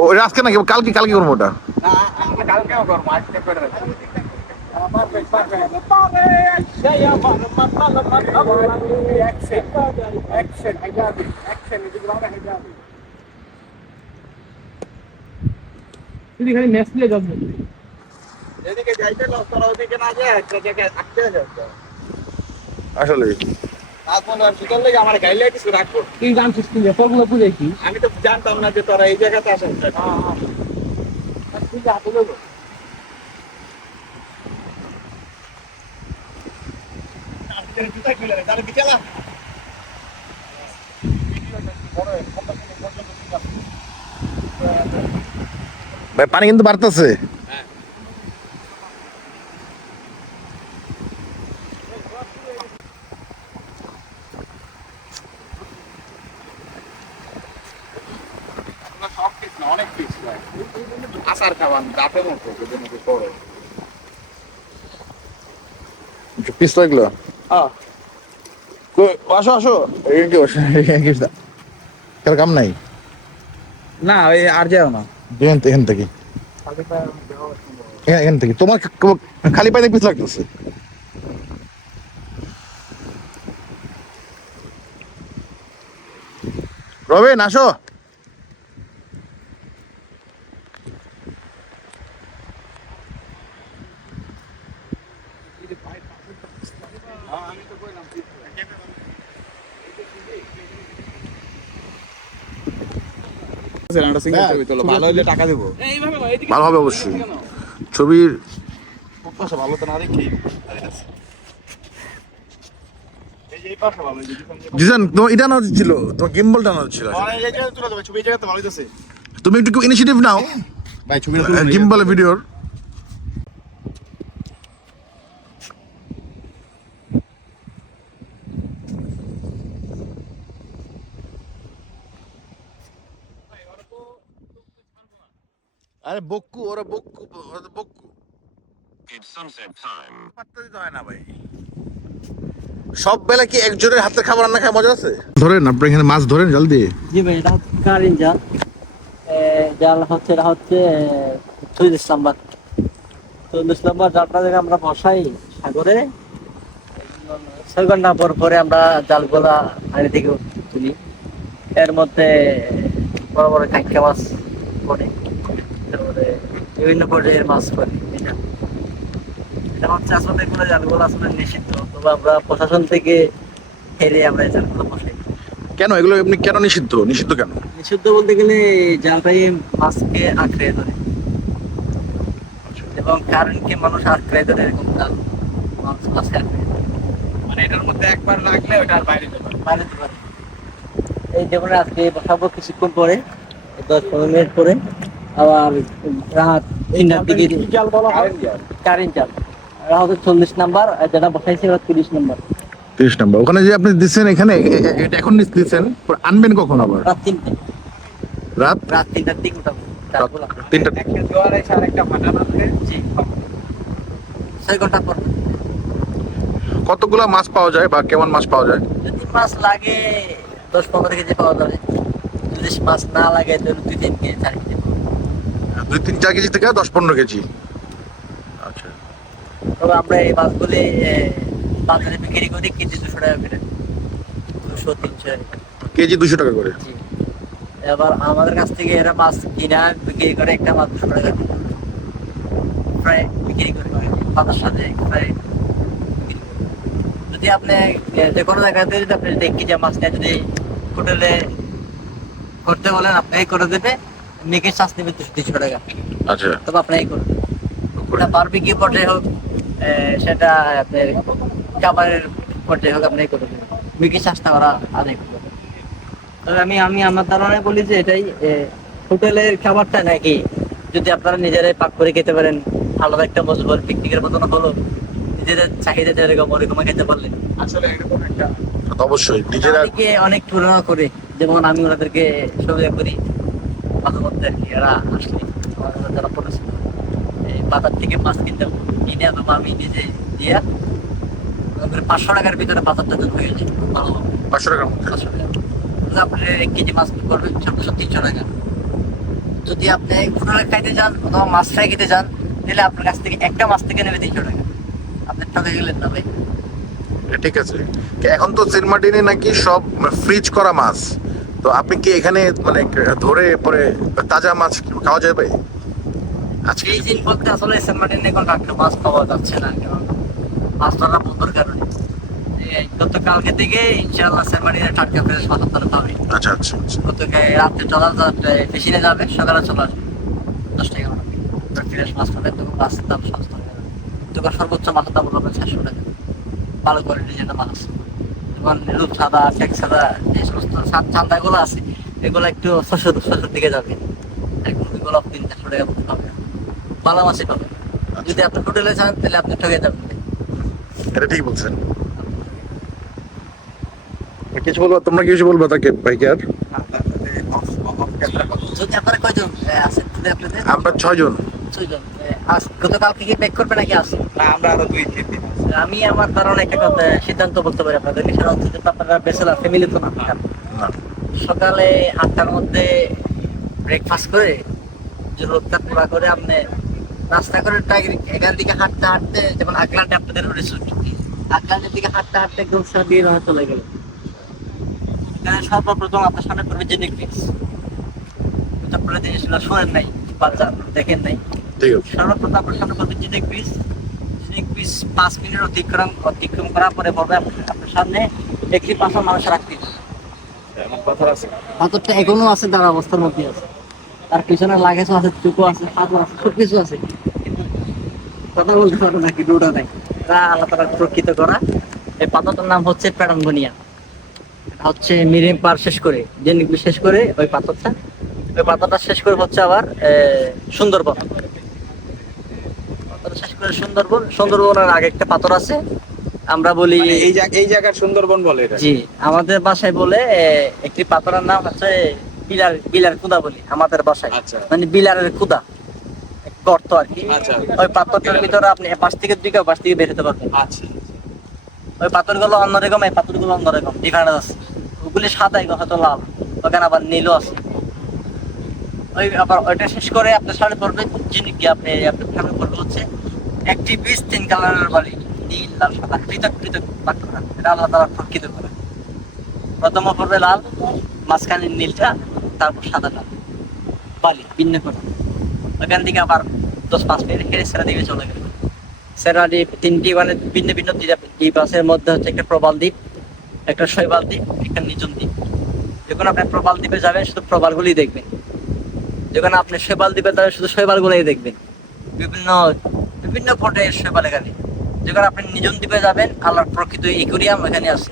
ও আজকে নাকি কালকে কালকে করবো ওটা খালি ম্যাচ দিয়ে যাবে এদিকে যাইতে তোরা ওদিকে না যায় একটা জায়গায় আটকে যাচ্ছে আসলে আমার গাইলে কিছু রাখবো তুই জানছিস কি ফলগুলো বুঝাই কি আমি তো জানতাম না যে তোরা এই জায়গাতে আসেন তুই হাতে দেবো ভাই পানি কিন্তু বাড়তেছে অনেক পিস আচার খাওয়ান দাঁতের মতো করে পিস লাগলো আসো আসো কার কাম নাই না ওই আর যাও না এখান থেকে এখান থেকে তোমার খালি পায়ে পিস লাগতেছে রবিন আসো ভালো হলে টাকা দেবো ভালো হবে অবশ্যই ছবির ভালো তো না দেখি ডিজাইন তোমার এটা না ছিল তোমার গিম্বলটা না ছিল তুমি একটু ইনিশিয়েটিভ নাও ভাই ছবি গিম্বল ভিডিওর আরে বক্কু ওরা বক্কু বক্কু It's sunset time. পাত্তা দিতে হয় না ভাই সব বেলা কি একজনের হাতের খাবার রান্না খায় মজা আছে ধরেন আপনি এখানে মাছ ধরেন জাল দিয়ে জি ভাই এটা হচ্ছে কারিন জাল জাল হচ্ছে এটা হচ্ছে 40 নাম্বার 40 নাম্বার জালটা থেকে আমরা বসাই সাগরে 6 ঘন্টা পর পরে আমরা জালগুলা পানি থেকে তুলি এর মধ্যে বড় বড় কাঁকড়া মাছ পড়ে তারপরে বিভিন্ন পর্যায়ের মাছ পড়ে এটা হচ্ছে আসলে এগুলো জালগুলো আসলে নিষিদ্ধ তবে আমরা প্রশাসন থেকে হেরে আমরা এই জালগুলো বসাই কেন এগুলো এমনি কেন নিষিদ্ধ নিষিদ্ধ কেন নিষিদ্ধ বলতে গেলে জালটাই মাছকে আঁকড়ে ধরে এবং কারেন্টকে মানুষ আঁকড়ে ধরে এরকম জাল মাছকে আঁকড়ে মানে এটার মধ্যে একবার রাখলে ওটা আর বাইরে যেতে পারে বাইরে যেতে পারে এই যেমন আজকে বসাবো কিছুক্ষণ পরে 10-15 মিনিট পরে আবার রাত 3টার দিকে জাল বলা হয় কারেন্ট জাল এটা হচ্ছে 40 নাম্বার আর যেটা বসাইছি ওটা 30 নাম্বার 30 নম্বর ওখানে যে আপনি দিচ্ছেন এখানে এটা এখন দিচ্ছেন আনবেন কখন আবার রাত 3টে রাত রাত 3টার দিকে উঠাবো জালগুলো 3টা একটা জোয়ার এসে আর একটা ফাটানো আছে জি 6 ঘন্টা পর কতগুলা মাছ পাওয়া যায় বা কেমন মাছ পাওয়া যায় যদি মাছ লাগে 10-15 কেজি পাওয়া যাবে যদি মাছ না লাগে তাহলে 2-3 কেজি 4 কেজি 2-3-4 কেজি থেকে 10-15 কেজি আচ্ছা তবে আমরা এই মাছগুলি বাজারে বিক্রি করি কেজি 200 টাকা করে 200-300 কেজি 200 টাকা করে জি এবার আমাদের কাছ থেকে এরা মাছ কিনা বিক্রি করে একটা মাছ 200 টাকা প্রায় বিক্রি করে বাজার সাথে প্রায় যদি আপনি যে কোনো জায়গাতে যদি আপনি দেখি যে মাছটা যদি হোটেলে করতে বলেন আপনাকে করে দেবে মেকের চাষ নেবে 200 টাকা আচ্ছা তবে আপনাকে করে দেবে ওটা বারবিকিউ পর্যায়ে হোক সেটা আপনার খাবারের পর্যায়ে হোক আপনাকে করে দেবে মেকের চাষটা ওরা আদায় করবে তবে আমি আমার ধারণায় বলি যে এটাই হোটেলের খাবারটা নাকি যদি আপনারা নিজেরাই পাক করে খেতে পারেন আলাদা একটা মজবুত পিকনিকের মতন হলো নিজেদের চাহিদা যেরকম ওরকম খেতে পারলেন আসলে এরকম একটা তো অবশ্যই নিজেরা অনেক তুলনা করে যেমন আমি ওনাদেরকে সুবিধা করি মাঝে মধ্যে আর কি এরা আসলে যারা পরিচিত এই বাজার থেকে মাছ কিনতে কিনে অথবা আমি নিজে দিয়ে 500 টাকার ভিতরে বাজারটা যেন হয়ে যায় ভালো 500 টাকার মধ্যে 500 টাকা মধ্যে আপনার 1 কেজি মাছ পড়বে সর্বোচ্চ 300 টাকা। যদি আপনি হোটেলে খাইতে যান অথবা মাছ ফ্রাই খেতে যান, তাহলে আপনার কাছ থেকে একটা মাছ থেকে নেবে 300 টাকা। আপনি ঠকে গেলেন না ভাই। ঠিক আছে। এখন তো সেন্ট মার্টিনে নাকি সব ফ্রিজ করা মাছ, তো আপনি কি এখানে মানে ধরে পরে তাজা মাছ খাওয়া যাবে আজকে? এই দিন বলতে আসলে সেন্ট মার্টিনে এখন টাটকা মাছ পাওয়া যাচ্ছে না, কারণ মাছ ধরা বন্ধর কারণে। গতকালকে থেকে ইনশাআল্লাহ সেন্ট মার্টিনে টাটকা ফ্রেশ মাছ আপনারা পাবেন। আচ্ছা আচ্ছা আচ্ছা। গতকাল রাত্রে চলা মেশিনে যাবে, সকালে চলে আসবে 10 টাকা ফ্রেশ মাছ পাবেন। তখন মাছের দাম সস্তা হবে, তখন সর্বোচ্চ মাছের দাম হবে 600 টাকা। ভালো কোয়ালিটির যেটা মাছ, যেমন রূপসাদা, টেকসাদা, এই সমস্ত চান্দাগুলো আছে, এগুলো একটু 600 দিকে যাবে। এখন ওইগুলো 300-400 টাকা মতো পাবে, ভালো মাছই পাবে। যদি আপনি হোটেলে যান তাহলে আপনি ঠকে যাবেন। এটা ঠিক বলছেন। কিছু বলবো, তোমরা কিছু বলবো তাকে ভাইকে? আর যদি আপনারা কয়জন আছেন? যদি আপনাদের আমরা 6 জন। 6 জন গতকালকে কি ব্যাক করবে নাকি আছে? না, আমরা আরো 2-3 দিন আছে। আমি আমার ধারণা একটা কথা সিদ্ধান্ত বলতে পারি আপনাদের, সেটা হচ্ছে যে আপনারা ব্যাচেলার ফ্যামিলি তো না। না। সকালে 8টার মধ্যে ব্রেকফাস্ট করে যে রোদটা পুরা করে আপনি নাস্তা করে এখান থেকে হাঁটতে হাঁটতে, যেমন আকল্যান্ডে আপনাদের রিসোর্ট, আকল্যান্ডের দিকে হাঁটতে হাঁটতে একদম দিয়ে চলে গেল। এখানে সর্বপ্রথম আপনার সামনে পড়বে জেনিক বিচ। আপনারা জিনিসগুলো শোনেন নাই বা দেখেন নাই। ঠিক আছে। সর্বপ্রথম আপনার সামনে পড়বে জেনিক বিচ। জেনিক বিচ 5 মিনিট অতিক্রম করার পরে পড়বে আপনার সামনে একটি পাথর মানুষের আকৃতি। এমন কথা আছে। পাথরটা এখনো আছে, তার অবস্থার মধ্যে আছে। তার পিছনে লাগেজও আছে, চুকো আছে, পাথর আছে, সবকিছু আছে, কিন্তু কথা বলতে পারো নাকি দুটো নাই। তা আল্লাহ তাআলা প্রকৃত করা। এই পাথরটার নাম হচ্ছে প্যারাঙ্গনিয়া। এটা হচ্ছে মিরিম পার শেষ করে, জেনিক বিচ শেষ করে ওই পাথরটা শেষ করে হচ্ছে আবার সুন্দরবন। পাথর শেষ করে সুন্দরবনের আগে একটা পাথর আছে, আমরা বলি মানে এই জায়গার সুন্দরবন বলে এটা। জি, আমাদের ভাষায় বলে একটি পাথরের নাম হচ্ছে বিলার কুদা বলি আমাদের ভাষায়। আচ্ছা। মানে বিলারের কুদা, গর্ত আর কি। আচ্ছা। ওই পাথরটার ভিতরে আপনি পাশ থেকে দিকে পাশ থেকে বের হতে পারবেন। আচ্ছা। ওই পাথরগুলো অন্যরকম, এই পাথরগুলো অন্যরকম, ডিফারেন্স আছে। ওগুলি সাদা, এগুলো হয়তো লাল, ওখানে আবার নীলও আছে। ওই আবার ওইটা শেষ করে আপনার সামনে পড়বে জিনিস কি আপনার সামনে পড়বে হচ্ছে একটি বীজ 3 কালারের বালি, নীল, লাল, সাদা, পৃথক ভাগ করা। এটা আল্লাহ তাআলা প্রকৃত করা। প্রথম পড়বে লাল, মাঝখানে নীলটা, তারপর সাদাটা বালি ভিন্ন করা। ওখান থেকে আবার 10-5 মিনিট খেলে সেরা দ্বীপে চলে গেল। সেরা দ্বীপ 3টি, মানে ভিন্ন ভিন্ন দ্বীপ আছে। এর মধ্যে হচ্ছে একটা প্রবাল দ্বীপ, একটা শৈবাল দ্বীপ, একটা নির্জন দ্বীপ। যখন আপনি প্রবাল দ্বীপে যাবেন শুধু প্রবালগুলি দেখবেন, যখন আপনি শৈবাল দ্বীপে যাবেন শুধু শৈবালগুলোই দেখবেন। বিভিন্ন পর্যায়ের শৈবাল এখানে। যখন আপনি নির্জন দ্বীপে যাবেন, আল্লাহর প্রকৃত একুরিয়াম এখানে আছে।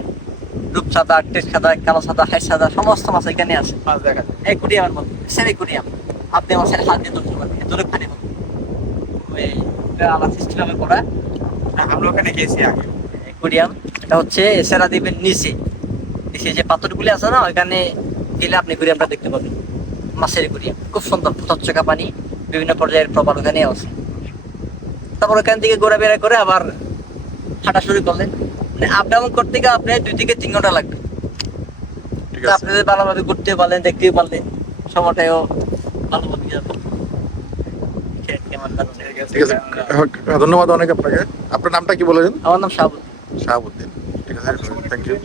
রূপসাদা, টেকসাদা, কালো সাদা, হাই সাদা সমস্ত মাছ এখানে আছে। মাছ দেখা যায়। একুরিয়ামের মধ্যে একুরিয়াম আপনি মাছের হাত দিয়ে ধরতে পারবেন, এত পানি পাবেন। ওই আলাদা সিস্টেমে করা না, আমরা ওখানে গেছি আগে। একুরিয়াম। এটা হচ্ছে সেরা দ্বীপের নিচে যে পাথরগুলি আছে না, ওইখানে গেলে আপনি একুরিয়ামটা দেখতে পাবেন। মাছের একুরিয়াম খুব সুন্দর, চকচকা পানি, বিভিন্ন পর্যায়ের প্রবাল ওখানে আছে। তারপর ওখান থেকে ঘোরাফেরা করে আবার হাঁটা শুরু করলেন। মানে আপ ডাউন করতে গিয়ে আপনার 2 থেকে 3 ঘন্টা লাগবে। ঠিক তো আছে। আপনি যদি ভালোভাবে ঘুরতে পারলেন, দেখতেও পারলেন, সময়টাও ভালোভাবে যাবে। ঠিক আছে, ধন্যবাদ অনেক আপনাকে। আপনার নামটা কি বলেছেন? আমার নাম শাহাবুদ্দিন। শাহাবুদ্দিন। ঠিক আছে, থ্যাংক ইউ।